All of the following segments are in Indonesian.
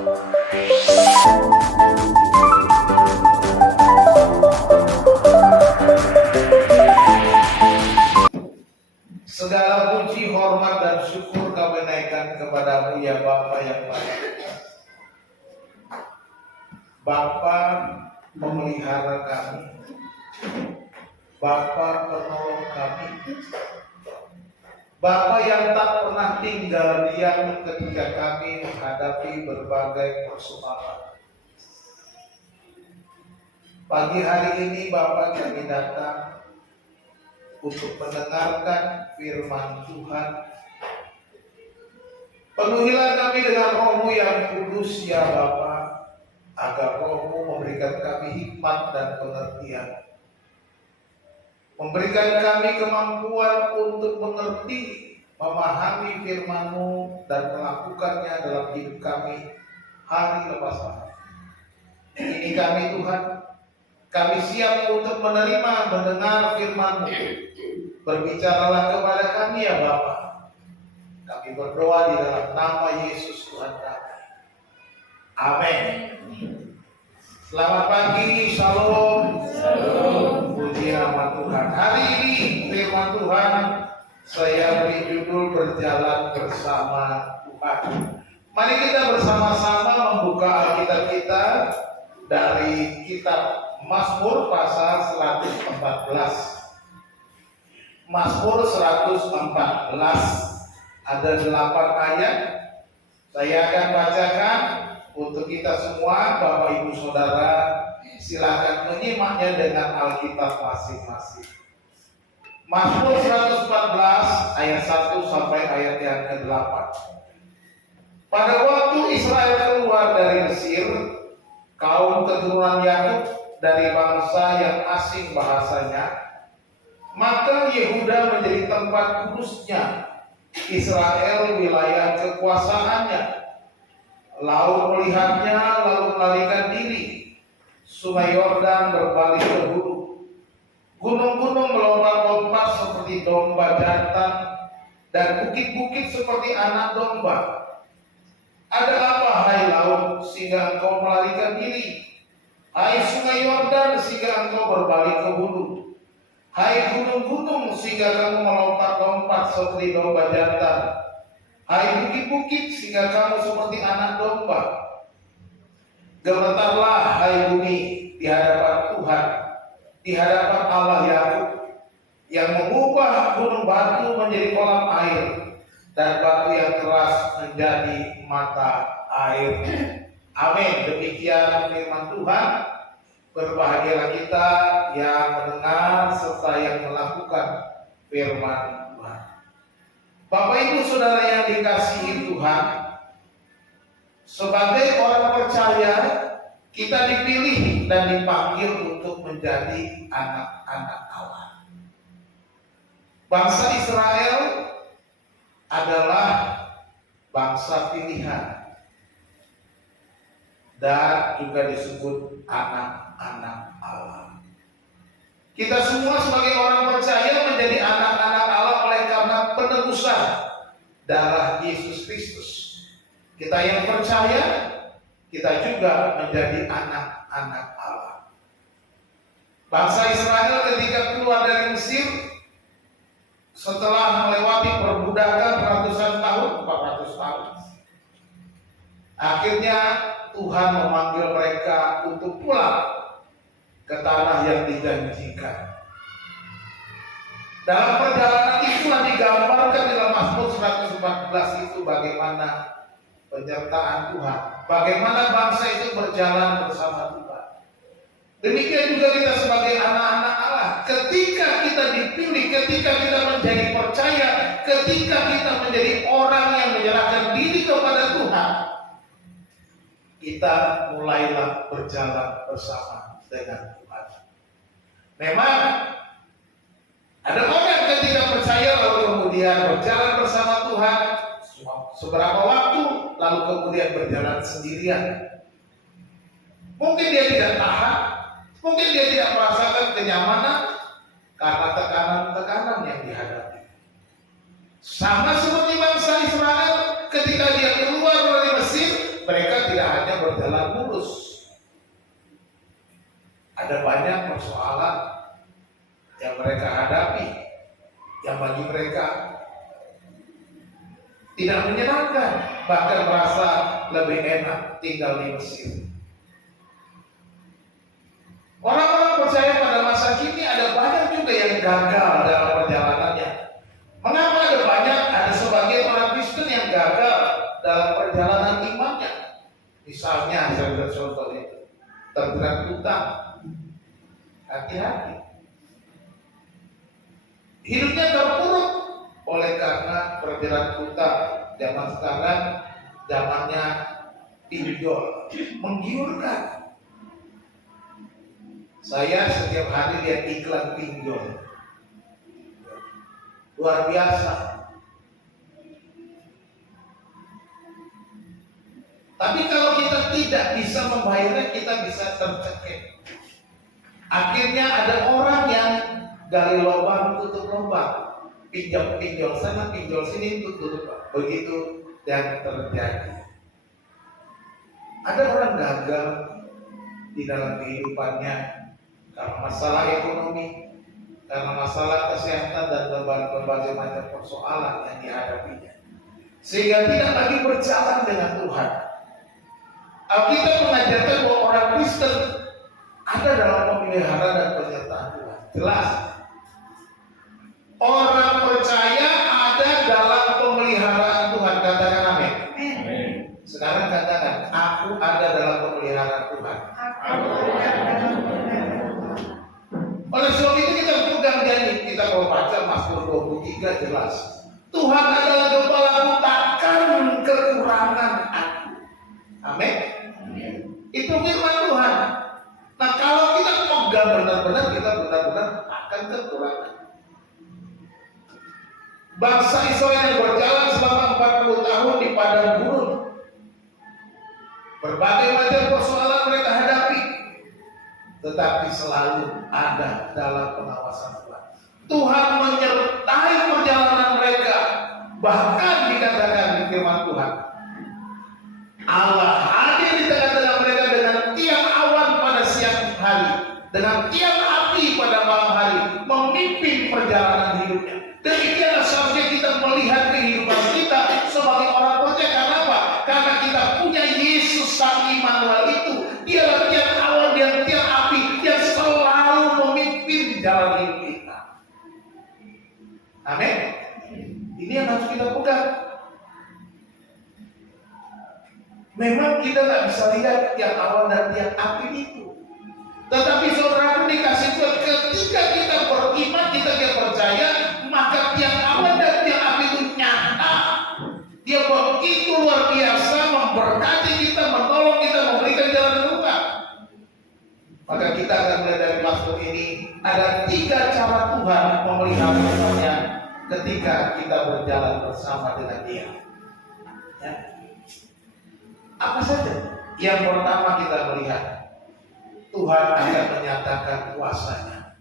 Segala puji, hormat, dan syukur kami naikkan kepadamu ya Bapa yang baik. Bapa memelihara kami, Bapa penolong kami, Bapa yang tak pernah tinggal diam ketika kami menghadapi berbagai persoalan. Pagi hari ini Bapa kami datang untuk mendengarkan firman Tuhan. Penuhilah kami dengan Roh-Mu yang kudus ya Bapa, agar Roh-Mu memberikan kami hikmat dan pengertian, memberikan kami kemampuan untuk mengerti, memahami firman-Mu dan melakukannya dalam hidup kami hari lepas hari. Ini kami Tuhan, kami siap untuk menerima, mendengar firman-Mu. Berbicaralah kepada kami ya Bapa. Kami berdoa di dalam nama Yesus Tuhan kami. Amin. Selamat pagi, shalom. Puji nama Tuhan. Hari ini firman Tuhan saya beri judul berjalan bersama Tuhan. Mari kita bersama-sama membuka Alkitab kita dari kitab Mazmur pasal 114. Mazmur 114 ada 8 ayat. Saya akan bacakan untuk kita semua. Bapak Ibu Saudara silakan menyimaknya dengan Alkitab masing-masing. Mazmur 114 ayat 1 sampai ayat yang ke-8. Pada waktu Israel keluar dari Mesir, kaum keturunan Yakub dari bangsa yang asing bahasanya, maka Yehuda menjadi tempat kudusnya, Israel wilayah kekuasaannya. Laut melihatnya lalu melarikan diri, sungai Yordan berbalik ke hulu, gunung-gunung melompat-lompat seperti domba jantan, dan bukit-bukit seperti anak domba. Ada apa hai laut sehingga engkau melarikan diri? Hai sungai Yordan sehingga engkau berbalik ke hulu? Hai gunung-gunung sehingga kamu melompat-lompat seperti domba jantan. Hai bukit-bukit sehingga kamu seperti anak domba. Gemetarlah hai bumi di hadapan Tuhan, di hadapan Allah Yakub, yang mengubah gunung batu menjadi kolam air dan batu yang keras menjadi mata air. Amin. Demikian firman Tuhan. Berbahagialah kita yang mendengar serta yang melakukan firman Tuhan. Bapak Ibu Saudara yang dikasihi Tuhan, sebagai orang percaya kita dipilih dan dipanggil untuk menjadi anak-anak Allah. Bangsa Israel adalah bangsa pilihan dan juga disebut anak-anak Allah. Kita semua sebagai orang percaya menjadi anak-anak Allah oleh karena penebusan darah Yesus Kristus. Kita yang percaya, kita juga menjadi anak-anak Allah. Bangsa Israel ketika keluar dari Mesir, setelah melewati perbudakan ratusan tahun, 400 tahun, akhirnya Tuhan memanggil mereka untuk pulang ke tanah yang dijanjikan. Dalam perjalanan itulah digambarkan dalam Mazmur 114 itu bagaimana penyertaan Tuhan, bagaimana bangsa itu berjalan bersama Tuhan. Demikian juga kita sebagai anak-anak Allah, ketika kita dipilih, ketika kita menjadi percaya, ketika kita menjadi orang yang menyerahkan diri kepada Tuhan, kita mulailah berjalan bersama dengan Tuhan. Memang ada orang ketika percaya lalu kemudian berjalan bersama Tuhan seberapa waktu, lalu kemudian berjalan sendirian. Mungkin dia tidak tahan, mungkin dia tidak merasakan kenyamanan karena tekanan-tekanan yang dihadapi. Sama seperti bangsa Israel ketika dia keluar dari Mesir, mereka tidak ada banyak persoalan yang mereka hadapi, yang bagi mereka tidak menyenangkan, bahkan merasa lebih enak tinggal di Mesir. Orang-orang percaya pada masa kini ada banyak juga yang gagal dalam perjalanannya. Mengapa ada banyak? Ada sebagian orang Kristen yang gagal dalam perjalanan imannya. Misalnya, saya beri contoh itu, terjerat utang. Hati-hati. Hidupnya terpuruk oleh karena terjerat utang. Zaman sekarang, zamannya pinjol, menggiurkan. Saya setiap hari lihat iklan pinjol, luar biasa. Tapi kalau kita tidak bisa membayarnya, kita bisa tercekik. Akhirnya ada orang yang gali lubang tutup lubang, pinjol sana pinjol sini tutup. Begitu yang terjadi. Ada orang gagal di dalam kehidupannya karena masalah ekonomi, karena masalah kesehatan dan berbagai macam persoalan yang dihadapinya, sehingga tidak lagi berjalan dengan Tuhan. Alkitab mengajarkan bahwa orang Kristen ada dalam pemeliharaan dan penyertaan Tuhan. Jelas, orang percaya ada dalam pemeliharaan Tuhan. Katakan amin. Sekarang katakan, aku ada dalam pemeliharaan Tuhan. Oleh sebab itu kita pegang janji. Kita kalau baca Mazmur 23 jelas, Tuhan adalah gembalaku, takkan kekurangan aku. Amin. Itu firman Tuhan. Nah, kalau kita pegang benar-benar, kita benar-benar akan kekurangan. Bangsa Israel yang berjalan selama 40 tahun di padang gurun, berbagai macam persoalan mereka hadapi, tetapi selalu ada dalam pengawasan Tuhan. Tuhan menyertai perjalanan mereka. Bahkan dikatakan di firman Tuhan, Allah hadir di tengah-tengah mereka dengan tiang awan pada siang hari, dengan tiang api pada malam hari, memimpin perjalanan hidupnya. Demikianlah seharusnya kita melihat kehidupan kita sebagai orang percaya. Karena apa? Karena kita punya Yesus Sang Immanuel itu. Dialah tiang awan dan tiang api yang selalu memimpin jalan hidup kita. Amin. Ini yang harus kita pegang. Memang kita nggak bisa lihat tiang awan dan tiang api itu, tetapi saudara dikasih Tuhan, ketika kita beriman, kita percaya, maka tiang awan dan tiang api itu nyata. Dia begitu luar biasa memberkati kita, menolong kita, memberikan jalan keluar. Maka kita akan melihat dari Mazmur ini ada 3 cara Tuhan memelihara kita ketika kita berjalan bersama dengan Dia. Ya. Apa saja? Yang pertama kita melihat, Tuhan akan menyatakan kuasa-Nya.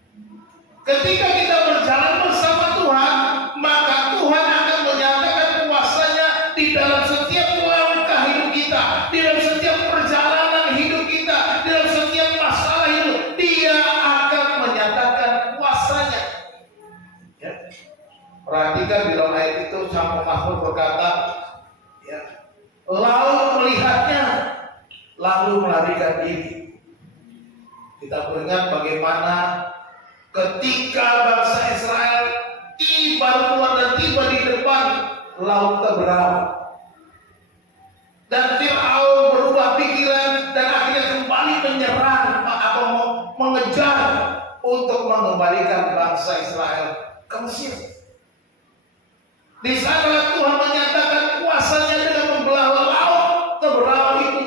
Ketika kita berjalan bersama Tuhan, maka Tuhan akan menyatakan kuasa-Nya di dalam setiap langkah hidup kita, di dalam setiap perjalanan hidup kita, di dalam setiap masalah hidup. Dia akan menyatakan kuasa-Nya. Ya. Perhatikan di dalam ayat itu, Sang Mazmur berkata, ya, laut melihatnya, lalu melarikan diri. Kita beringat bagaimana ketika bangsa Israel tiba keluar dan tiba di depan laut terbelah, dan Fir'aun berubah pikiran dan akhirnya kembali menyerang atau mengejar untuk mengembalikan bangsa Israel ke Mesir. Di sana Tuhan menyatakan kuasa-Nya dengan membelah laut terbelah itu.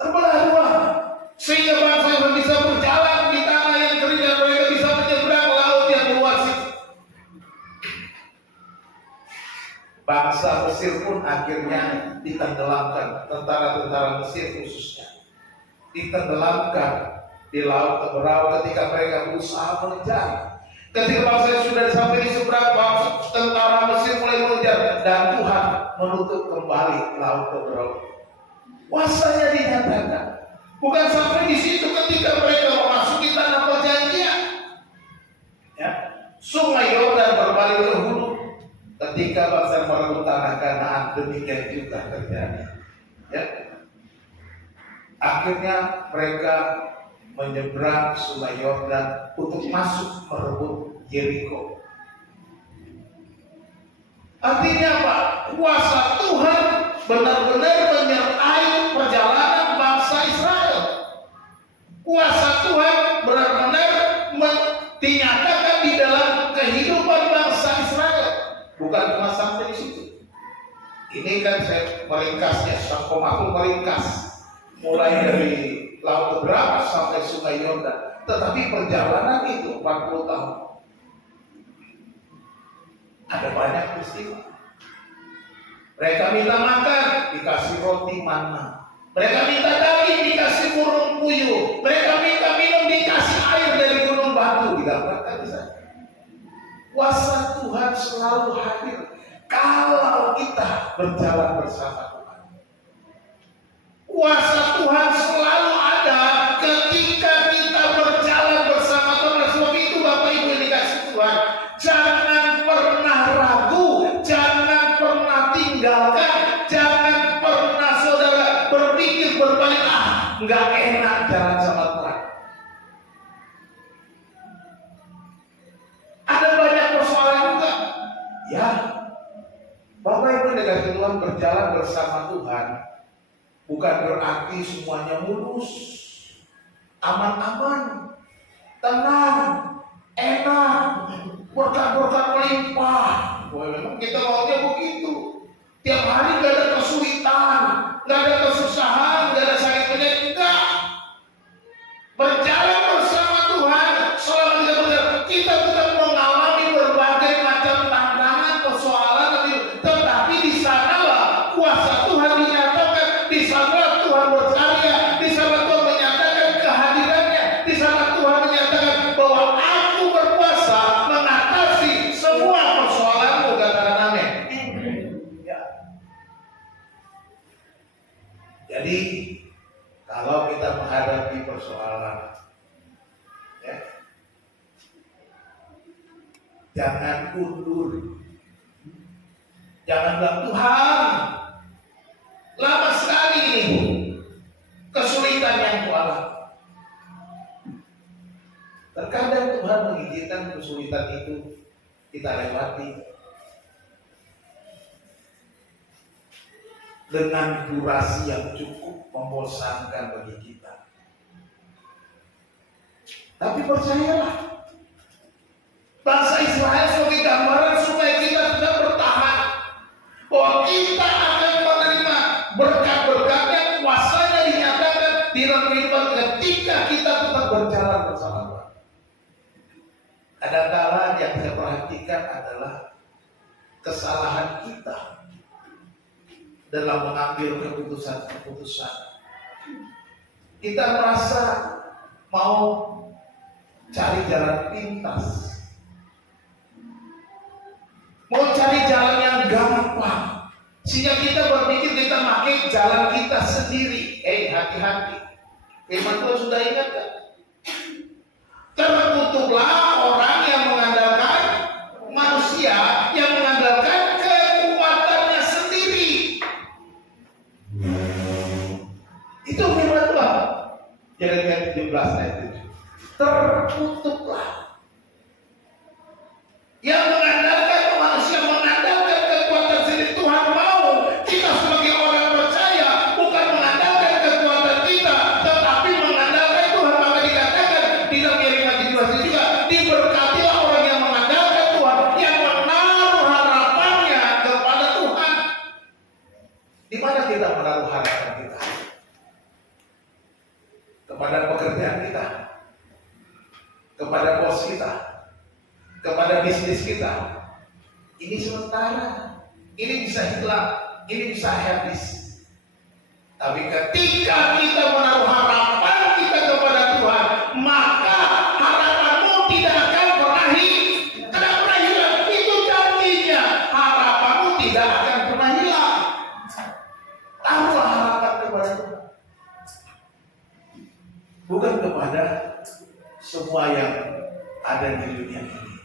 Terbelah dua, sehingga bangsa Israel bisa berjalan di tanah yang kering dan mereka bisa menyeberang laut yang luas. Bangsa Mesir pun akhirnya ditenggelamkan, tentara-tentara Mesir khususnya ditenggelamkan di laut terbelah ketika mereka berusaha mengejar. Ketika bangsa sudah sampai di seberang, bangsa tentara Mesir mulai mengejar dan Tuhan menutup kembali laut terbelah. Kuasanya dinyatakan. Bukan sampai di situ ketika mereka memasuki tanah perjanjian. Ya. Sungai Yordan berbalik ke hulu. Ketika bangsa merebut tanah Kanaan, demikian juga terjadi. Ya. Akhirnya mereka menyeberang Sungai Yordan untuk masuk merebut Yeriko. Artinya apa? Kuasa Tuhan benar-benar menyertai perjalanan bangsa Israel. Kuasa Tuhan benar-benar dinyatakan di dalam kehidupan bangsa Israel. Bukan cuma sampai di situ. Ini kan saya meringkasnya, aku meringkas mulai dari Laut Teberapa sampai Sungai Yordan. Tetapi perjalanan itu 40 tahun. Ada banyak peristiwa. Mereka minta makan, dikasih roti mana. Mereka minta daging, dikasih burung puyuh. Mereka minta minum, dikasih air dari gunung batu. Digambarkan di sana. Kuasa Tuhan selalu hadir kalau kita berjalan bersama Tuhan. Kuasa Tuhan selalu ada ketika kita berjalan bersama Tuhan. Sebab itu Bapak Ibu yang dikasih Tuhan, jangan pernah ragu, jangan pernah tinggalkan, jangan pernah saudara berpikir berbalik, nggak enak jalan sama Tuhan. Ada banyak persoalan juga. Ya, Bapak Ibu yang dikasih Tuhan, berjalan bersama Tuhan bukan berarti semuanya mulus, aman-aman, tenang, enak, berkat-berkat melimpah. Wah, memang kita maunya begitu. Tiap hari gak ada kesulitan, gak ada kesusahan, gak ada sakit penyakit. Enggak. Berjalan bersama Tuhan, selama kita tetap mengalami berbagai macam tantangan, persoalan, tetapi di sanalah kuasa Tuhan dinyatakan, di sana Tuhan berkarya, di sana Tuhan menyatakan kehadirannya, di sana Tuhan menyatakan bahwa aku berkuasa mengatasi semua persoalanmu. Katakan amin. Ya. Jadi kalau kita menghadapi persoalan, ya, jangan undur, jangan bilang Tuhan lama sekali ini kesulitan yang kualami. Terkadang Tuhan mengizinkan kesulitan itu kita lewati dengan durasi yang cukup membosankan bagi kita. Tapi percayalah, bangsa Israel sebagai gambaran supaya kita tetap bertahan, bahwa kita akan menerima berkat-berkatnya, kuasanya dinyatakan di dalam kehidupan ketika kita tetap berjalan bersama Tuhan. Kadang-kala yang saya perhatikan adalah kesalahan kita dalam mengambil keputusan-keputusan. Kita merasa mau cari jalan pintas, mau cari jalan yang gampang, sehingga kita berpikir kita pakai jalan kita sendiri. Hati-hati. Firman Tuhan sudah ingatkan. Terkutuklah orang yang mengandalkan manusia, yang mengandalkan kekuatannya sendiri. Itu firman Tuhan. Yeremia 17 ayat 7. Terkutuklah yang mengandalkan manusia, mengandalkan kekuatan sendiri. Tuhan mau kita sebagai orang percaya bukan mengandalkan kekuatan kita, tetapi mengandalkan Tuhan. Maka dikatakan di dalam Yeremia 17 juga, diberkatilah orang yang mengandalkan Tuhan, yang menaruh harapannya kepada Tuhan. Di mana kita menaruh harapan kita? Kepada pekerjaan kita, kepada bos kita, kepada bisnis kita. Ini sementara, ini bisa hilang, ini bisa habis. Tapi ketika kita menaruh harapan kita kepada Tuhan, maka harapanmu tidak akan pernah hilang. Itu janjinya, harapanmu tidak akan pernah hilang. Taruhlah harapan kepada semua yang ada di dunia ini.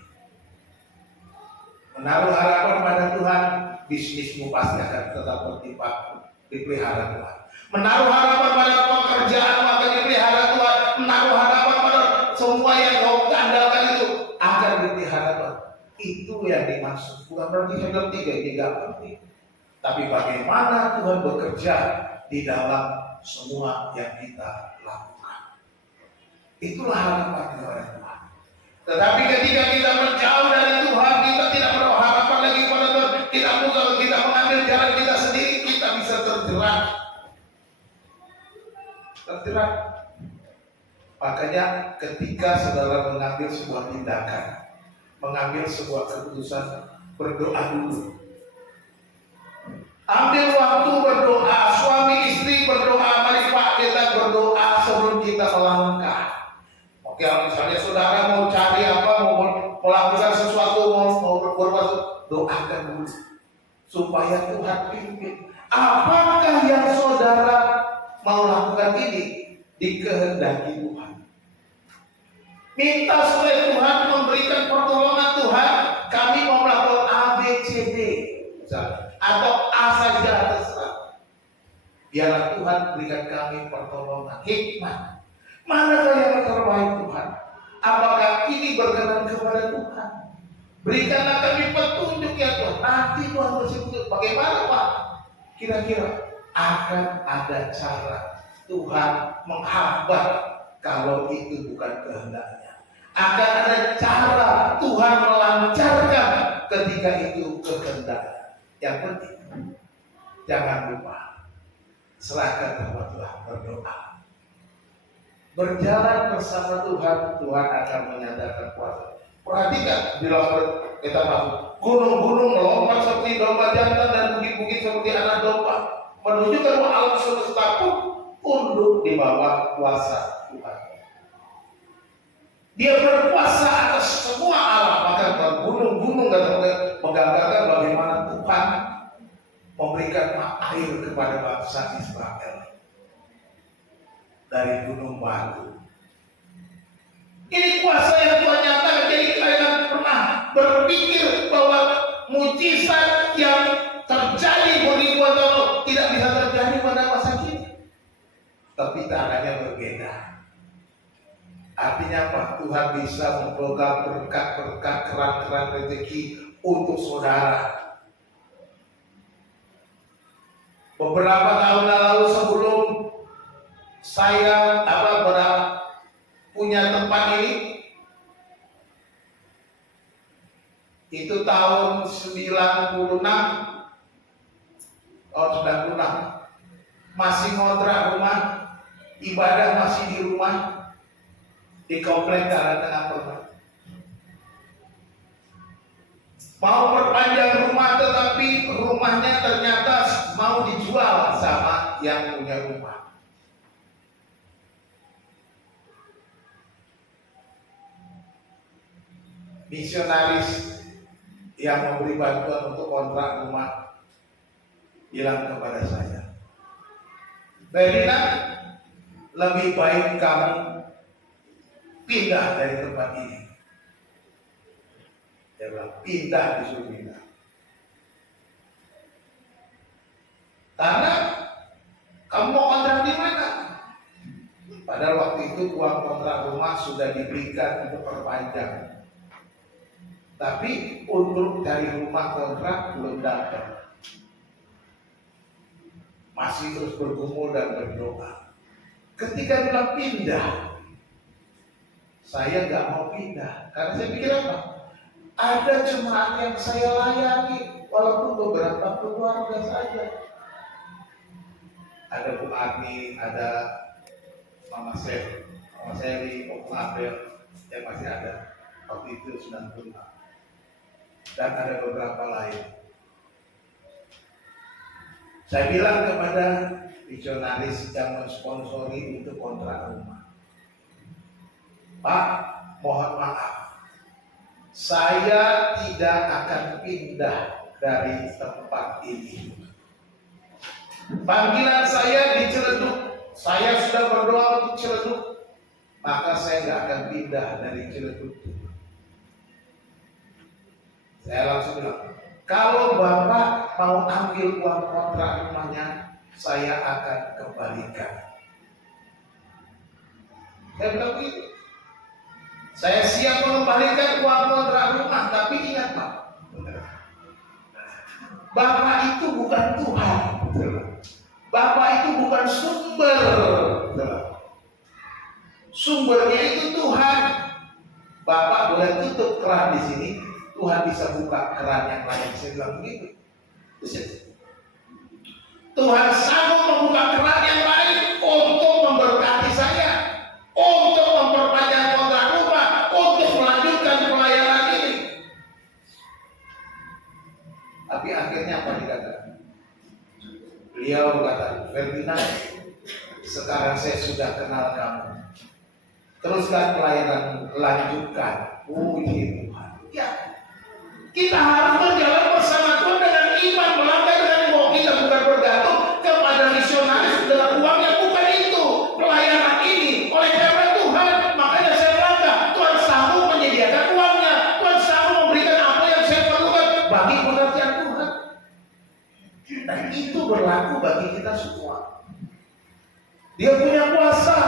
Menaruh harapan pada Tuhan, bisnismu pasti akan tetap dipelihara Tuhan. Menaruh harapan pada pekerjaan akan dipelihara Tuhan. Menaruh harapan pada semua yang kau andalkan itu akan dipelihara Tuhan. Itu yang dimaksud. Bukan berarti saya bilang ini gak penting. Tapi bagaimana Tuhan bekerja di dalam semua yang kita lakukan. Itulah harapan kepada Tuhan. Tetapi ketika kita menjauh dari Tuhan, kita tidak menaruh harapan lagi kepada Tuhan. Kita mengambil jalan kita sendiri, kita bisa terjerat. Makanya ketika saudara mengambil sebuah tindakan, mengambil sebuah keputusan, berdoa dulu. Ambil waktu berdoa, suami istri berdoa, mari Pak kita berdoa sebelum kita melangkah. Oke, misalnya saudara mau cari apa, mau melakukan sesuatu, mau berbuat, doakan dulu supaya Tuhan pimpin. Apakah yang saudara mau lakukan ini dikehendaki Tuhan? Minta supaya Tuhan memberikan pertolongan. Tuhan, kami mau melakukan A, B, C, D misalnya, atau A saja terserah. Biarlah Tuhan berikan kami pertolongan, hikmat. Manakah yang terbaik Tuhan? Apakah ini berkenan kepada Tuhan? Berikanlah kami petunjuk ya Tuhan. Nanti Tuhan bersekutu. Bagaimana Pak? Kira-kira akan ada cara Tuhan menghambat kalau itu bukan kehendaknya. Akan ada cara Tuhan melancarkan ketika itu kehendaknya. Yang penting, jangan lupa serahkan kepada Tuhan, berdoa. Berjalan bersama Tuhan, Tuhan akan menyatakan kuasa. Perhatikan bila kita masuk gunung-gunung melompat seperti domba jantan dan bukit-bukit seperti anak domba, menunjukkan bahwa alam semesta pun tunduk di bawah kuasa Tuhan. Dia berkuasa atas semua alam, maka gunung-gunung menggambarkan bagaimana Tuhan memberikan air kepada bangsa Israel dari gunung batu. Ini kuasa yang Tuhan nyatakan. Jadi kalian pernah berpikir bahwa mujizat yang terjadi beribuan tahun tidak bisa terjadi pada masa kini? Tapi caranya berbeda. Artinya apa? Tuhan bisa memprogram berkat-berkat, keran-keran rezeki untuk saudara. Beberapa tahun lalu sebelum saya punya tempat ini, itu tahun 96, masih ngontrak rumah, ibadah masih di rumah, di komplek Jalan Tengah Kota. Mau perpanjang rumah, tetapi rumahnya ternyata mau dijual sama yang punya rumah. Misionaris yang memberi bantuan untuk kontrak rumah bilang kepada saya, Berlina, lebih baik kamu pindah dari tempat ini. Dia bilang, pindah, disuruh pindah. Karena kamu mau kontrak di mana? Padahal waktu itu uang kontrak rumah sudah diberikan untuk perpanjang. Tapi untuk dari rumah kontrak belum dapat. Masih terus bergumul dan berdoa. Ketika bilang pindah, saya nggak mau pindah. Karena saya pikir apa? Ada jemaat yang saya layani, walaupun beberapa keluarga saja. Ada Bu Ani, ada Mama Seli, Om Abel yang masih ada. Waktu itu 95. Dan ada beberapa lain. Saya bilang kepada misionaris yang mensponsori untuk kontrak rumah, Pak, mohon maaf, saya tidak akan pindah dari tempat ini. Panggilan saya di Ciledug, saya sudah berdoa untuk Ciledug. maka saya nggak akan pindah dari Ciledug. Saya langsung bilang, kalau Bapak mau ambil uang kontrak rumahnya, saya akan kembalikan. Saya bilang begitu. Saya siap mengembalikan uang kontrak rumah, tapi ingat Pak, Bapak itu bukan Tuhan. Bapak itu bukan sumber. Sumbernya itu Tuhan. Bapak boleh tutup keran di sini, Tuhan bisa buka keran yang lain. Saya bilang begitu. Tuhan sanggup membuka keran yang lain untuk memberkati saya, untuk memperpanjang kontrak rumah, untuk melanjutkan pelayanan ini. Tapi akhirnya apa dikatakan? Beliau berkata, Ferdinand, sekarang saya sudah kenal kamu. Teruskan pelayanan, lanjutkan. Puji Tuhan. Ya, kita harus berjalan bersama Tuhan dengan iman, melangkah dengan bahwa kita bukan bergantung kepada misionaris dengan uang yang bukan itu. Pelayanan ini oleh karena Tuhan, makanya saya melangkah. Tuhan sanggup menyediakan uangnya. Tuhan sanggup memberikan apa yang saya perlukan bagi pengertian Tuhan. Dan itu berlaku bagi kita semua. Dia punya kuasa.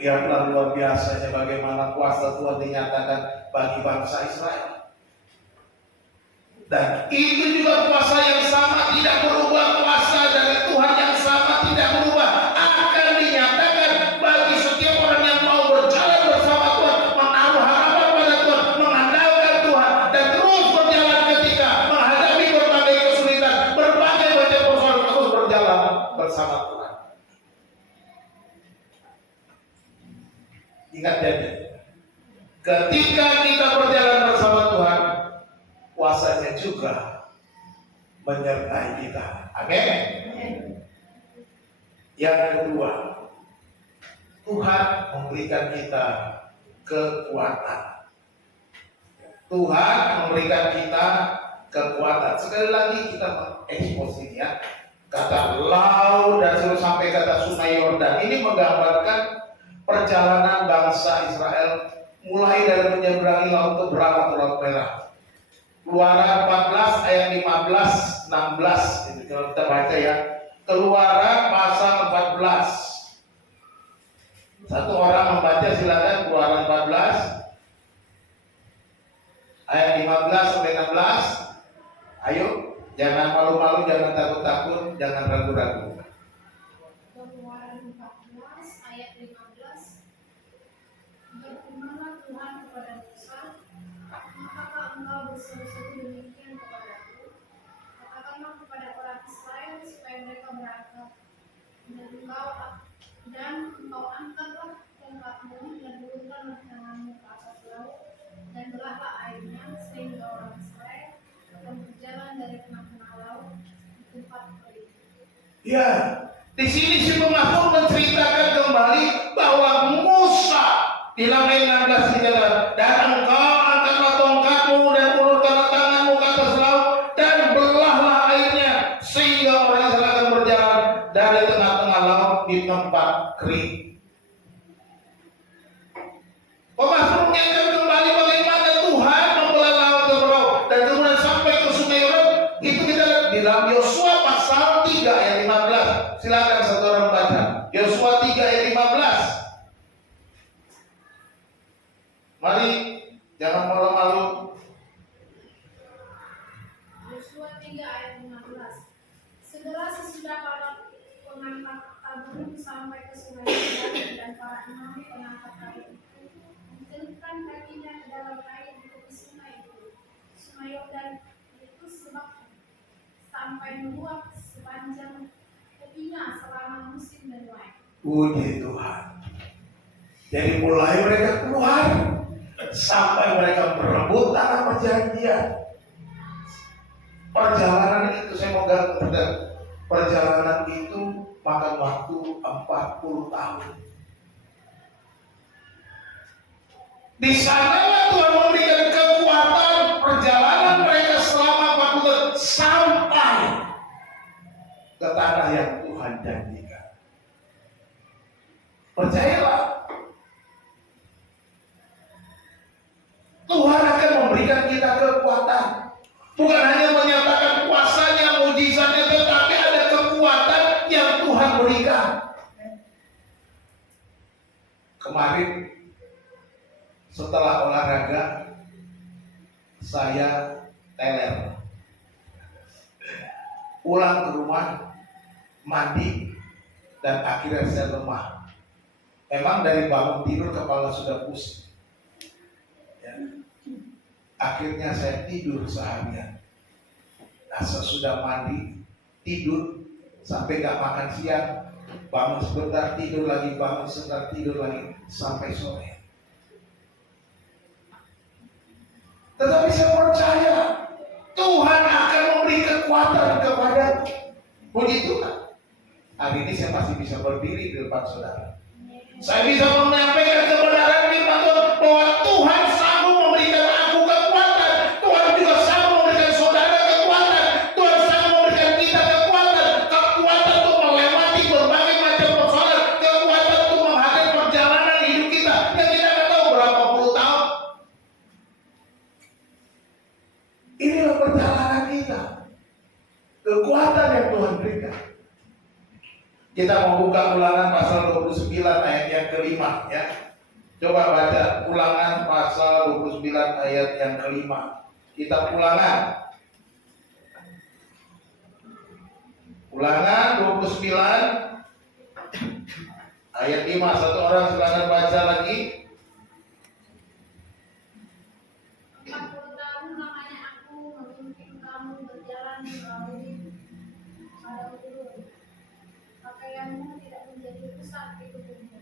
Lihatlah luar biasanya bagaimana kuasa Tuhan dinyatakan bagi bangsa Israel. Dan itu juga kuasa yang sama tidak berubah, kuasa dari Tuhan yang sama tidak berubah, akan dinyatakan bagi setiap orang yang mau berjalan bersama Tuhan, menaruh harapan pada Tuhan, mengandalkan Tuhan, dan terus berjalan ketika menghadapi berbagai kesulitan, berbagai macam persoalan, terus berjalan bersama Tuhan. Ingat jadi, ketika kita berjalan bersama Tuhan, kuasanya juga menyertai kita. Amin. Yang kedua, Tuhan memberikan kita kekuatan. Tuhan memberikan kita kekuatan. Sekali lagi kita mengeksposinya. Kata laut dan seluruh sampai kata sungai Yordan. Ini menggambarkan perjalanan bangsa Israel mulai dari menyeberangi laut Teberang atau Laut Merah. Keluaran 14 ayat 15 16 itu kalau kita baca ya. Keluaran pasal 14. Satu orang membaca silakan Keluaran 14 ayat 15 sampai 16. Ayo, jangan malu-malu, jangan takut-takut, jangan ragu-ragu. Keluaran 14 ayat 15. Berfirmanlah Tuhan kepada Musa, apakah engkau berseru-seru demikian kepadaku? Katakanlah kepada orang Israel supaya mereka berangkat, dan engkau angkatlah tongkatmu dan ulurkanlah tanganmu ke atas laut dan belahlah airnya, sehingga orang Israel akan berjalan dari tengah-tengah laut di tempat kering. Ya, di sini si pemazmur menceritakan kembali bahwa Musa dalam ayat 16 ini dan engkau angkatlah tongkatmu dan ulurkanlah tanganmu ke atas laut dan belahlah airnya sehingga orang Israel akan berjalan dari tengah-tengah laut di tempat kering. Pemazmur mengingatkan kembali bagaimana Tuhan membelah laut Teberang dan kemudian sampai ke sungai Yordan. Itu kita lihat di dalam Yosua pasal 3 ayat 15. Silakan satu orang baca. Yosua 3 ayat 15. Mari, jangan malu-malu. Yosua 3 ayat 15. Segera sesudah para pengangkat tabur sampai ke sungai Yordan dan para imam pengangkat kain itu mencelupkan kakinya ke dalam air di tepi sungai itu. Sungai Yordan itu sebab sampai meluap sepanjang tepinya selama musim menuai. Puji Tuhan. Jadi mulai mereka keluar sampai mereka berebut tanah perjanjian. Perjalanan itu saya mau garis, perjalanan itu makan waktu 40 tahun. Di sanalah Tuhan memberikan kekuatan perjalanan mereka selama 40 tahun sampai ke tanah yang Tuhan janjikan. Percayalah Kemarin setelah olahraga saya teler, pulang ke rumah, mandi, dan akhirnya saya lemah. Memang dari bangun tidur kepala sudah pusing. Ya. Akhirnya saya tidur seharian. Nah, sesudah mandi, tidur sampai gak makan siang, bangun sebentar tidur lagi, bangun sebentar tidur lagi sampai sore. Tetapi saya percaya Tuhan akan memberi kekuatan kepadamu. Puji Tuhan. Hari ini saya masih bisa berdiri di depan saudara. Saya bisa menyampaikan kebenaran firman Tuhan bahwa Tuhan sanggup memberikan aku kekuatan. Tuhan juga sanggup memberikan saudara kekuatan. Tuhan sanggup memberikan kita kekuatan. Kekuatan untuk melewati berbagai macam persoalan. Kekuatan untuk menghadapi perjalanan hidup kita yang kita nggak tahu berapa puluh tahun. Inilah perjalanan kita. Kekuatan yang Tuhan berikan. Kita membuka Ulangan pasal 29 ayat yang kelima ya. Coba baca Ulangan pasal 29 ayat yang kelima. Kita Ulangan. Ulangan 29 ayat 5. Satu orang silakan baca lagi. 40 tahun lamanya aku memimpin kamu berjalan melalui padang gurun. Pakaianmu tidak menjadi rusak di tubuhmu,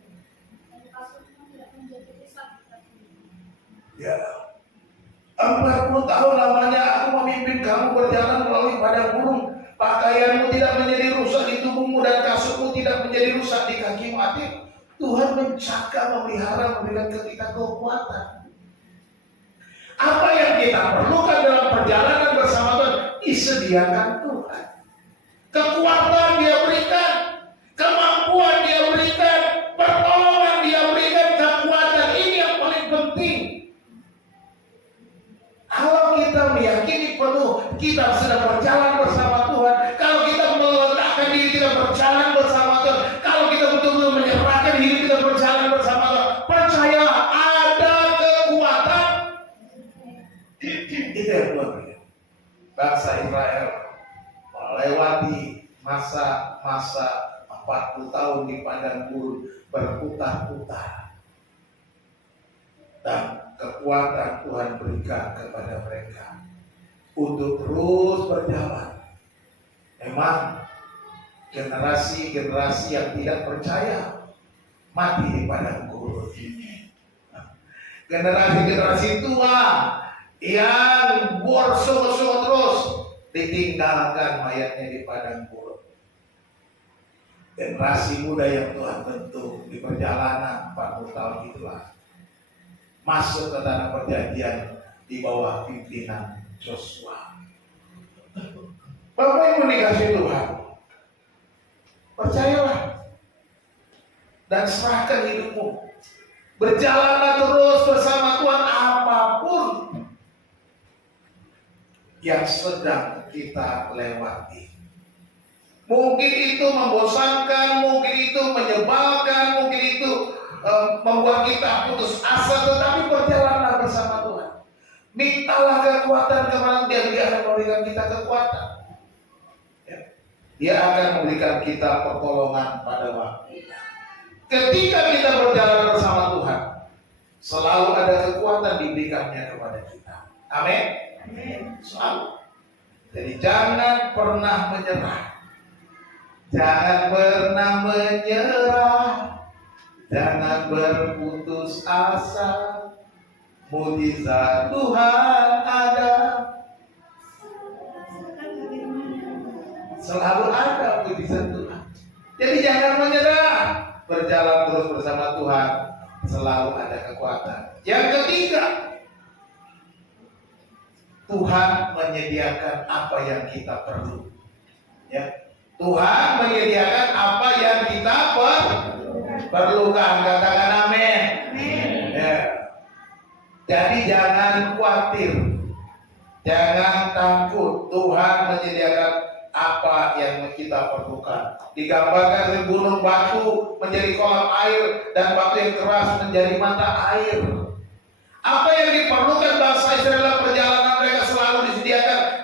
dan kasurmu tidak menjadi rusak di kakimu. Ya. 40 tahun lamanya aku memimpin kamu berjalan melalui padang gurun. Pakaianmu tidak menjadi rusak di tubuhmu dan kasurmu tidak menjadi rusak di kakimu. Artinya Tuhan menjaga, memelihara, memberikan kita kekuatan. Apa yang kita perlukan dalam perjalanan bersama Tuhan disediakan Tuhan. Kekuatan Dia berikan, kemampuan Dia berikan, pertolongan Dia berikan, kekuatan ini yang paling penting. Kalau kita meyakini penuh kita sedang berjalan bersama Tuhan, kalau kita meletakkan diri kita berjalan bersama Tuhan, kalau kita betul-betul menyerahkan diri kita berjalan bersama Tuhan, percaya ada kekuatan. Itu yang Tuhan berikan. Bangsa Israel melewati masa-masa 40 tahun di padang gurun berputar-putar, dan kekuatan Tuhan berikan kepada mereka untuk terus berjalan. Memang generasi-generasi yang tidak percaya mati di padang gurun. Generasi-generasi tua yang borsong-borsong terus ditinggalkan mayatnya di padang gurun. Generasi muda yang Tuhan bentuk di perjalanan 40 tahun itulah masuk ke tanah perjanjian di bawah pimpinan Joshua. Bapak Ibu dikasih Tuhan, percayalah dan serahkan hidupmu. Berjalanlah terus bersama Tuhan apapun yang sedang kita lewati. Mungkin itu membosankan, mungkin itu menyebalkan, mungkin itu membuat kita putus asa, tetapi berjalanlah bersama Tuhan. Mintalah kekuatan kepada Dia akan memberikan kita kekuatan. Ya. Dia akan memberikan kita pertolongan pada waktunya. Ketika kita berjalan bersama Tuhan, selalu ada kekuatan diberikannya kepada kita. Amin. Selalu. Jadi jangan pernah menyerah. Jangan pernah menyerah. Jangan berputus asa. Mujizat Tuhan ada. Selalu ada mujizat Tuhan. Jadi jangan menyerah. Berjalan terus bersama Tuhan. Selalu ada kekuatan. Yang ketiga, Tuhan menyediakan apa yang kita perlu. Ya. Tuhan menyediakan apa yang kita perlukan. Katakan amin. Ya. Jadi jangan khawatir, jangan takut. Tuhan menyediakan apa yang kita perlukan. Digambarkan gunung batu menjadi kolam air dan batu yang keras menjadi mata air. Apa yang diperlukan bangsa Israel dalam perjalanan mereka selalu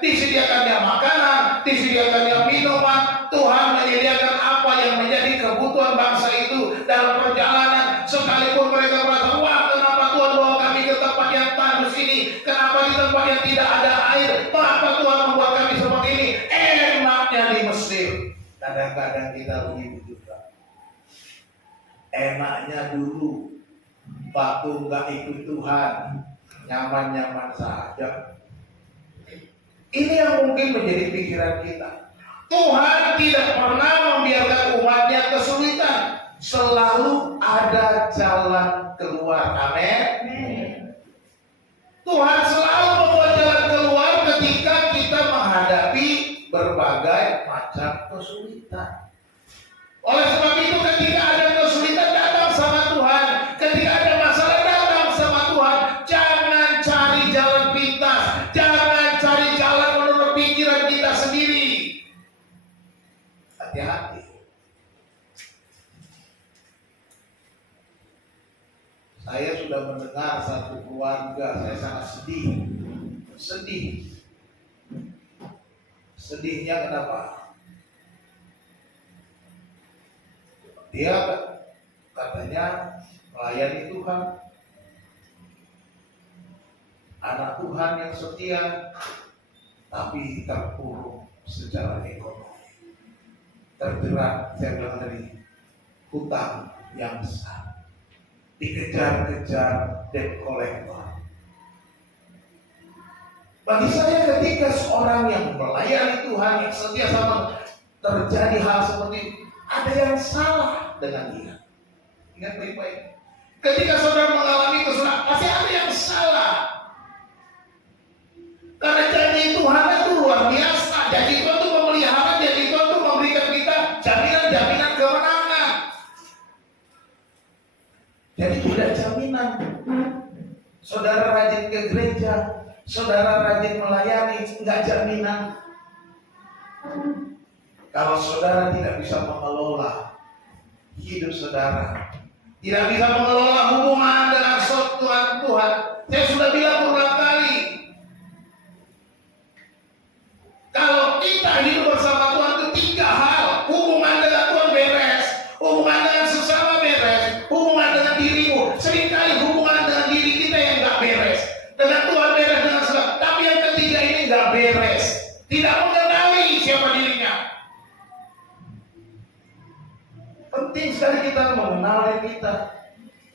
disediakannya makanan, disediakannya minuman. Tuhan menyediakan apa yang menjadi kebutuhan bangsa itu dalam perjalanan. Sekalipun mereka merasa, wah kenapa Tuhan bawa kami ke tempat yang tandus ini? Kenapa di tempat yang tidak ada air? Kenapa Tuhan membuat kami seperti ini? Enaknya di Mesir. Kadang-kadang kita begitu juga. Enaknya dulu, waktu nggak ikut Tuhan, nyaman-nyaman saja. Ini yang mungkin menjadi pikiran kita. Tuhan tidak pernah membiarkan umatnya kesulitan. Selalu ada jalan keluar. Amin. Tuhan selalu membuat jalan keluar ketika kita menghadapi berbagai macam kesulitan. Oleh sebab itu ketika ada kesulitan, datang sama Tuhan. Ketika ada masalah, datang sama Tuhan. Jangan cari jalan pintas. Jangan cari jalan menurut pikiran kita sendiri. Hati-hati. Saya sudah mendengar satu keluarga, saya sangat sedih. Sedihnya kenapa? Dia katanya melayani Tuhan, anak Tuhan yang setia, tapi terpuruk secara ekonomi, terjerat, saya bilang tadi, hutang yang besar, dikejar-kejar debt collector. Bagi saya ketika seorang yang melayani Tuhan, yang setia sama, terjadi hal seperti itu, ada yang salah dengan dia. Ingat baik-baik. Ketika saudara mengalami kesulitan, pasti ada yang salah. Karena janji Tuhan itu luar biasa. Janji Tuhan itu memelihara, janji Tuhan itu memberikan kita jaminan-jaminan kemenangan. Jadi tidak jaminan. Saudara rajin ke gereja, saudara rajin melayani, enggak jaminan. Kalau saudara tidak bisa mengelola hidup saudara, tidak bisa mengelola hubungan dengan Tuhan, saya sudah bilang berulang kali, kalau kita hidup bersama Tuhan itu 3 hal: hubungan dengan Tuhan beres, hubungan dengan sesama beres, hubungan dengan dirimu. Seringkali hubungan dengan diri kita yang nggak beres, dengan Tuhan beres, dengan sesama. Tapi yang ketiga ini nggak beres, tidak mengenali siapa dirinya. Penting sekali kita mengenali kita,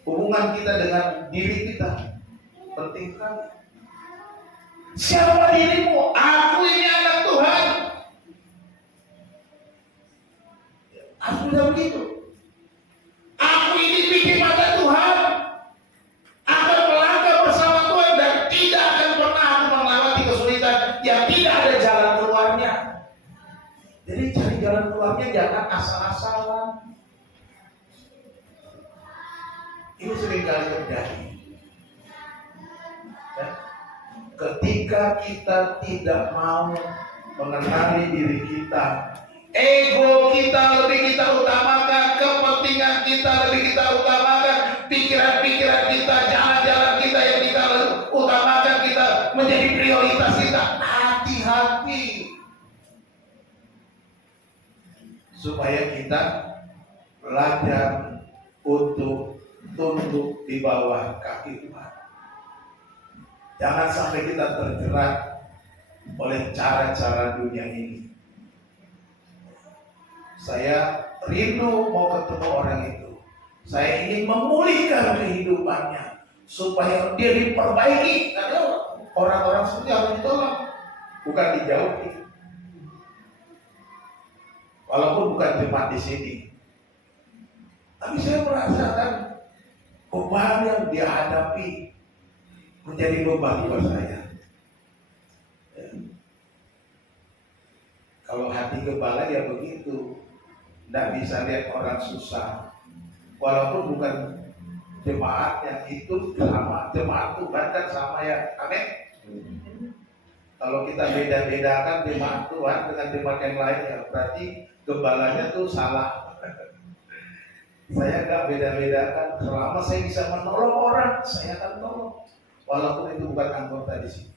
hubungan kita dengan diri kita. Penting sekali. Siapa dirimu? Aku ini anak Tuhan. Aku sudah begitu. Aku ini bikin mata Tuhan. Akan melangkah bersama Tuhan dan tidak akan pernah aku melewati kesulitan yang tidak ada jalan keluarnya. Jadi cari jalan keluarnya jangan asal-asalan. Ini seringkali terjadi. Ya. Ketika kita tidak mau mengenali diri kita, ego kita lebih kita utamakan, kepentingan kita lebih kita utamakan, pikiran-pikiran kita, jalan-jalan kita yang kita utamakan, kita menjadi prioritas kita. Hati-hati. Supaya kita belajar untuk tunduk di bawah kaki Tuhan. Jangan sampai kita terjerat oleh cara-cara dunia ini. Saya rindu mau ketemu orang itu. Saya ingin memulihkan kehidupannya supaya dia diperbaiki. Karena orang-orang seperti harus ditolong, bukan dijauhi. Walaupun bukan jemaat di sini, tapi saya merasakan beban yang dia hadapi menjadi beban buat saya. Ya. Kalau hati gembala ya begitu, tidak bisa lihat orang susah, walaupun bukan jemaat yang itu sama, jemaat Tuhan kan sama ya, amin. Kalau kita beda-bedakan jemaat Tuhan dengan jemaat yang lain, ya berarti gembalanya tuh salah. Saya nggak beda-bedakan. Selama saya bisa menolong orang, saya akan tolong, walaupun itu bukan anggota di sini.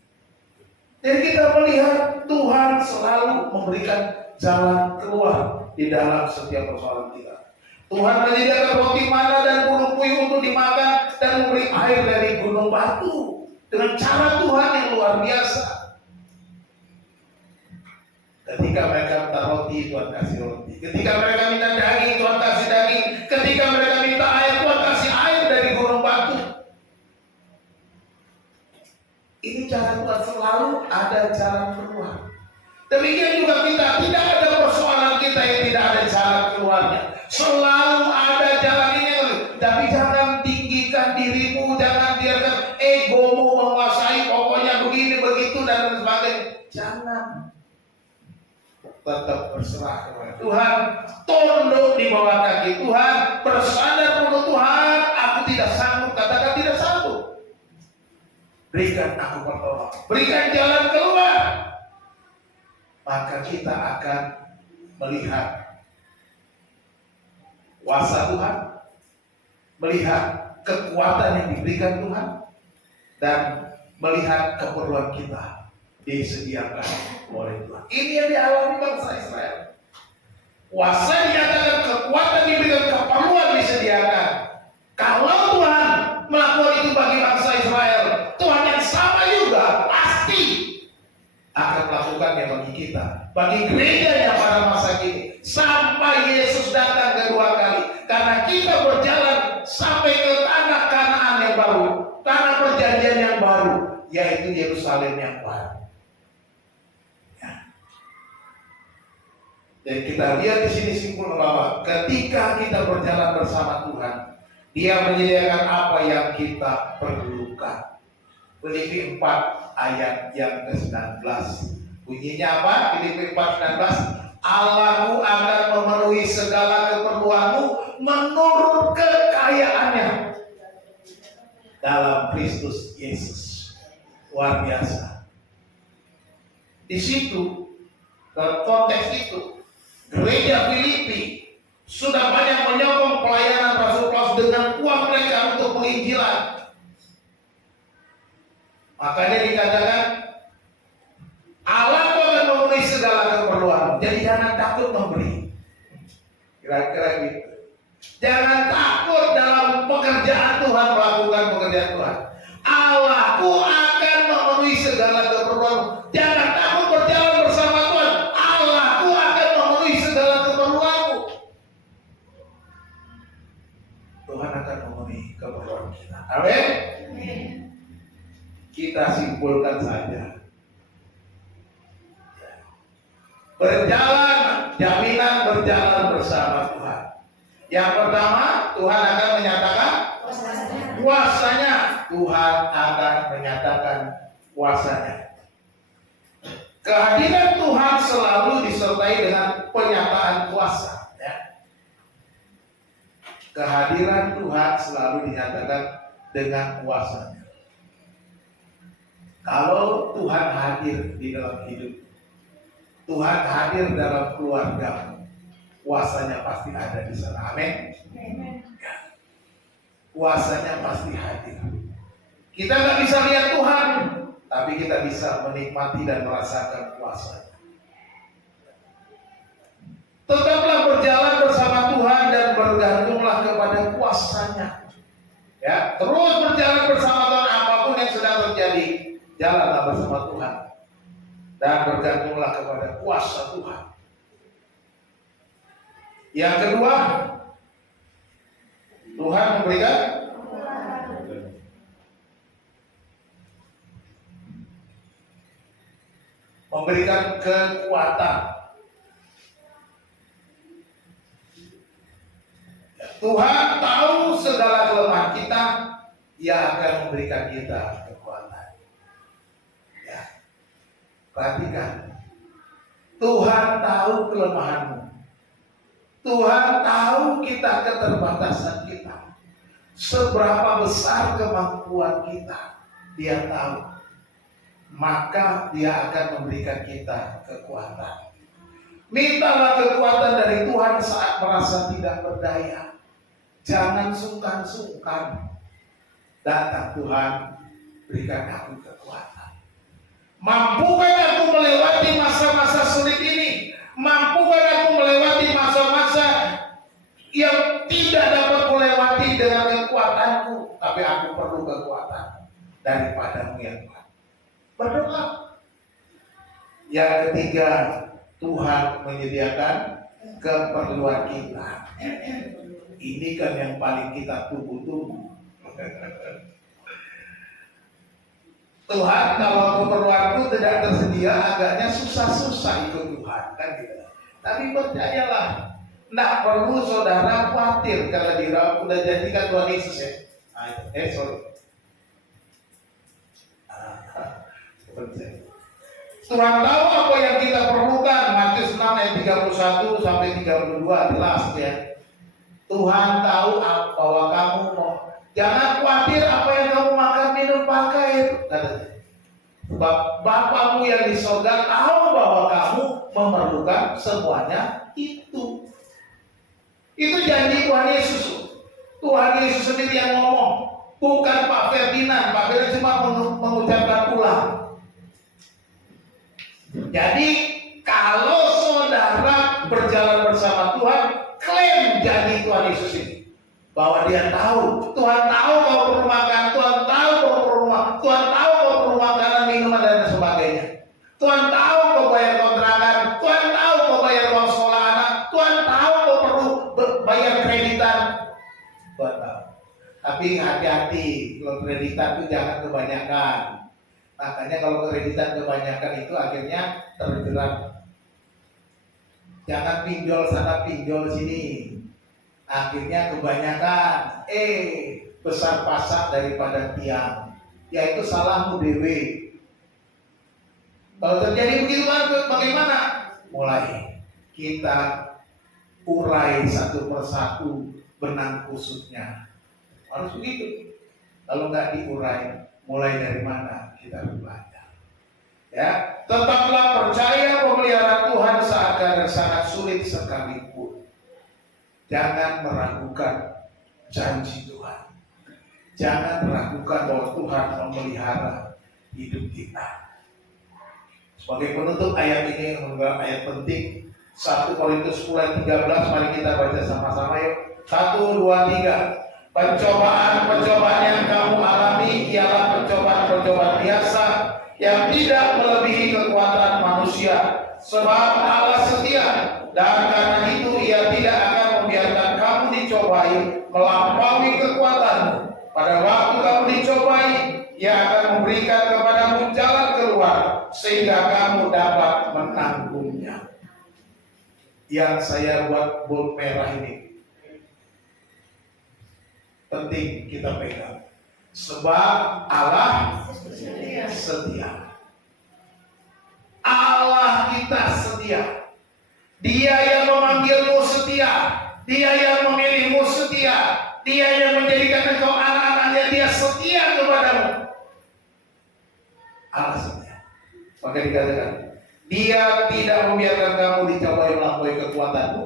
Jadi kita melihat Tuhan selalu memberikan jalan keluar di dalam setiap persoalan kita. Tuhan menyediakan roti mana dan bulu puyuh untuk dimakan dan memberi air dari gunung batu dengan cara Tuhan yang luar biasa. Ketika mereka minta roti, Tuhan kasih roti. Ketika mereka minta daging, Tuhan kasih daging. Ketika mereka minta air, Tuhan kasih air dari gunung batu. Ini cara Tuhan, selalu ada jalan keluar. Demikian juga kita, tidak ada persoalan kita yang tidak ada jalan keluarnya. Selalu ada jalan ini. Tapi jangan tinggikan dirimu, jangan biarkan egomu menguasai, pokoknya begini, begitu, dan sebagainya. Jangan. Tetap berserah kepada Tuhan, tunduk di bawah kaki Tuhan, bersandar pada Tuhan. Aku tidak sanggup, katakan tidak sanggup. Berikan aku pertolongan, berikan jalan keluar. Maka kita akan melihat kuasa Tuhan, melihat kekuatan yang diberikan Tuhan, dan melihat keperluan kita disediakan oleh Tuhan. Ini yang dialami bangsa Israel. Kuasa dinyatakan, kekuatan diberikan, keperluan disediakan. Kalau Tuhan melakukan itu bagi bangsa Israel, Tuhan yang sama juga pasti akan melakukannya bagi kita, bagi gerejanya pada masa kini, sampai Yesus datang kedua kali. Karena kita berjalan sampai ke tanah Kanaan yang baru, tanah perjanjian yang baru, yaitu Yerusalem yang baru. Dan kita lihat di sini simpul bahwa ketika kita berjalan bersama Tuhan, Dia menyediakan apa yang kita perlukan. Filipi 4 ayat yang ke-19. Bunyinya apa? Filipi 4:19. Allahmu akan memenuhi segala keperluanmu menurut kekayaannya dalam Kristus Yesus. Luar biasa. Di situ, dalam konteks itu, gereja Filipi sudah banyak menyokong pelayanan Rasul Paulus dengan uang mereka untuk penginjilan. Makanya dikatakan Allah akan memenuhi segala keperluan. Jadi jangan takut memberi. Kira-kira gitu. Jangan takut dalam pekerjaan Tuhan, melakukan pekerjaan Tuhan. Allahku akan memenuhi segala keperluan. Jangan takut berjalan bersama Tuhan. Allahku akan memenuhi segala keperluanmu. Tuhan akan memenuhi keperluan kita. Amin. Kita simpulkan saja. Berjalan, jaminan berjalan bersama Tuhan. Yang pertama, Tuhan akan menyatakan kuasanya. Tuhan akan menyatakan kuasanya. Kehadiran Tuhan selalu disertai dengan penyataan kuasa. Ya. Kehadiran Tuhan selalu dinyatakan dengan kuasanya. Kalau Tuhan hadir di dalam hidup, Tuhan hadir dalam keluarga, kuasanya pasti ada di sana. Amin. Ya. Kuasanya pasti hadir. Kita nggak bisa lihat Tuhan, tapi kita bisa menikmati dan merasakan kuasanya. Tetaplah berjalan bersama Tuhan dan bergantunglah kepada kuasanya. Ya, terus berjalan bersama Tuhan apapun yang sedang terjadi, jalanlah bersama Tuhan dan bergantunglah kepada kuasa Tuhan. Yang kedua, Tuhan memberikan kekuatan. Tuhan tahu segala kelemahan kita, Dia akan memberikan kita kekuatan. Ya. Perhatikan, Tuhan tahu kelemahanmu. Tuhan tahu kita keterbatasan kita. Seberapa besar kemampuan kita, Dia tahu. maka Dia akan memberikan kita kekuatan. Mintalah kekuatan dari Tuhan saat merasa tidak berdaya. Jangan sungkan-sungkan. Datang Tuhan, berikan aku kekuatan. Mampukah aku melewati masa-masa sulit ini? Mampukah aku melewati masa-masa yang tidak dapat melewati dengan kekuatanku? Tapi aku perlu kekuatan daripadamu ya Tuhan. Berdoa. Yang ketiga, Tuhan menyediakan keperluan kita. Ini kan yang paling kita tunggu-tunggu. Tuhan, kalau keperluanku tidak tersedia, agaknya susah-susah ikut Tuhan, kan gitu. Tapi percayalah, tidak perlu saudara khawatir kalau udah jadikan Tuhan Yesus ya. Tuhan tahu apa yang kita perlukan. Matius 6 ayat 31 sampai 32 jelas ya. Tuhan tahu bahwa kamu mau. Jangan khawatir apa yang kamu makan, minum, pakai. Sebab Bapamu yang di surga tahu bahwa kamu memerlukan semuanya itu. Itu janji Tuhan Yesus. Tuhan Yesus sendiri yang ngomong, bukan Pak Ferdinand. Pak Ferdinand cuma mengucapkan ulang. Jadi kalau saudara berjalan bersama Tuhan, klaim janji Tuhan Yesus ini, bahwa Dia tahu, Tuhan tahu kau perlu makan, Tuhan tahu kau perlu rumah, Tuhan tahu kau perlu makanan, minuman dan sebagainya. Tuhan tahu kau bayar kontrakan, Tuhan tahu kau bayar uang sekolah anak, Tuhan tahu kau perlu bayar kreditan, Tuhan tahu. Tapi hati-hati, kalau kreditan itu jangan kebanyakan. Makanya kalau kreditan kebanyakan itu akhirnya terjerat. Jangan pinjol sana pinjol sini. Akhirnya kebanyakan besar pasak daripada tiang. Yaitu salahmu dewe. Kalau terjadi begitu bagaimana? Mulai kita urai satu persatu benang kusutnya. Harus begitu. Kalau nggak diurai, mulai dari mana kita belajar? Ya, tetaplah percaya pemeliharaan Tuhan seakan sangat sulit sekalipun. Jangan meragukan janji Tuhan. Jangan meragukan bahwa Tuhan memelihara hidup kita. Sebagai penutup ayat ini adalah ayat penting. 1 Korintus 10 ayat 13, mari kita baca sama-sama yuk. 1, 2, 3. Pencobaan yang kamu alami ialah pencobaan biasa yang tidak melebihi kekuatan manusia. Sebab Allah setia, dan karena itu Ia tidak akan membiarkan kamu dicobai melampaui kekuatanmu. Pada waktu kamu dicobai, Ia akan memberikan kepadamu jalan keluar sehingga kamu dapat menanggungnya. Yang saya buat bold merah ini penting kita pegang. Sebab Allah setia. Allah kita setia. Dia yang memanggilmu setia. Dia yang memilihmu setia. Dia yang menjadikan engkau anak-anaknya. Dia setia kepadamu. Allah setia. Maka dikatakan, Dia tidak membiarkan kamu dicapai melampaui kekuatanmu.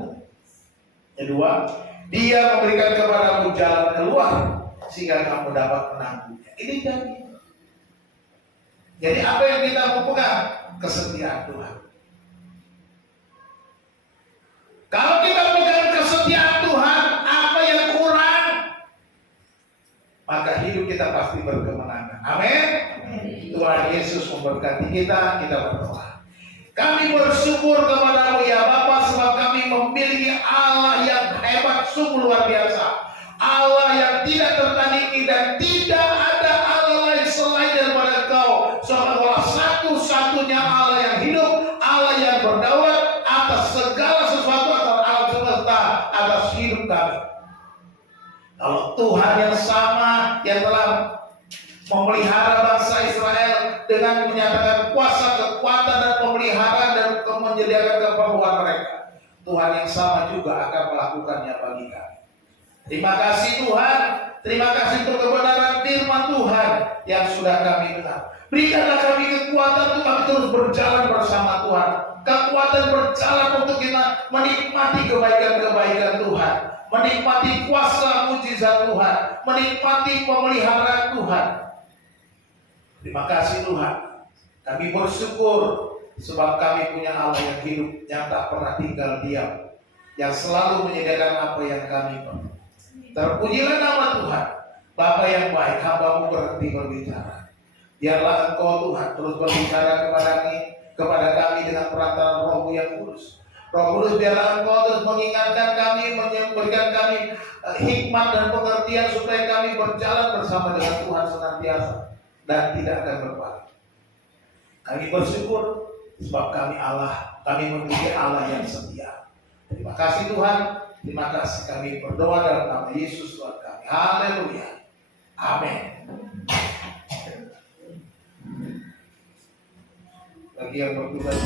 Kedua, Dia memberikan kepadamu jalan keluar sehingga kamu dapat menanggungnya. Ini janji. Jadi apa yang kita mau pegang? Kesetiaan Tuhan. Kalau kita pegang kesetiaan Tuhan, apa yang kurang? Maka hidup kita pasti berkemenangan. Amin. Tuhan Yesus memberkati kita berdoa. Kami bersyukur kepadamu ya Bapa, sebab kami memiliki Allah yang hebat, sungguh luar biasa. Allah yang tidak tertandingi dan tidak ada Allah lain selain daripada Engkau. Sebab Engkau satu-satunya Allah yang hidup, Allah yang berdaulat atas segala sesuatu, atas alam semesta, atas hidup kami. Kalau Tuhan yang sama yang telah memelihara bangsa Israel dengan menyatakan kuasa, kekuatan dan pemeliharaan dan menyediakan keperluan mereka, Tuhan yang sama juga akan melakukannya bagi kami. Terima kasih Tuhan, terima kasih untuk kebenaran firman Tuhan yang sudah kami dengar. Berikanlah kami kekuatan untuk kami terus berjalan bersama Tuhan. Kekuatan berjalan untuk kita menikmati kebaikan-kebaikan Tuhan, menikmati kuasa mujizat Tuhan, menikmati pemeliharaan Tuhan. Terima kasih Tuhan. Kami bersyukur sebab kami punya Allah yang hidup, yang tak pernah tinggal diam, yang selalu menyediakan apa yang kami perlu. Terpujilah nama Tuhan. Bapa yang baik, hamba-Mu berhenti berbicara. Biarlah Engkau Tuhan terus berbicara kepada kami dengan perantara Roh-Mu yang kudus. Roh Kudus, biarlah Engkau terus mengingatkan kami, memberikan kami hikmat dan pengertian supaya kami berjalan bersama dengan Tuhan senantiasa dan tidak akan berbalik. Kami bersyukur sebab kami memiliki Allah yang setia. Terima kasih Tuhan, terima kasih. Kami berdoa dalam nama Yesus Tuhan kami. Haleluya. Amin. Bagi yang bertugas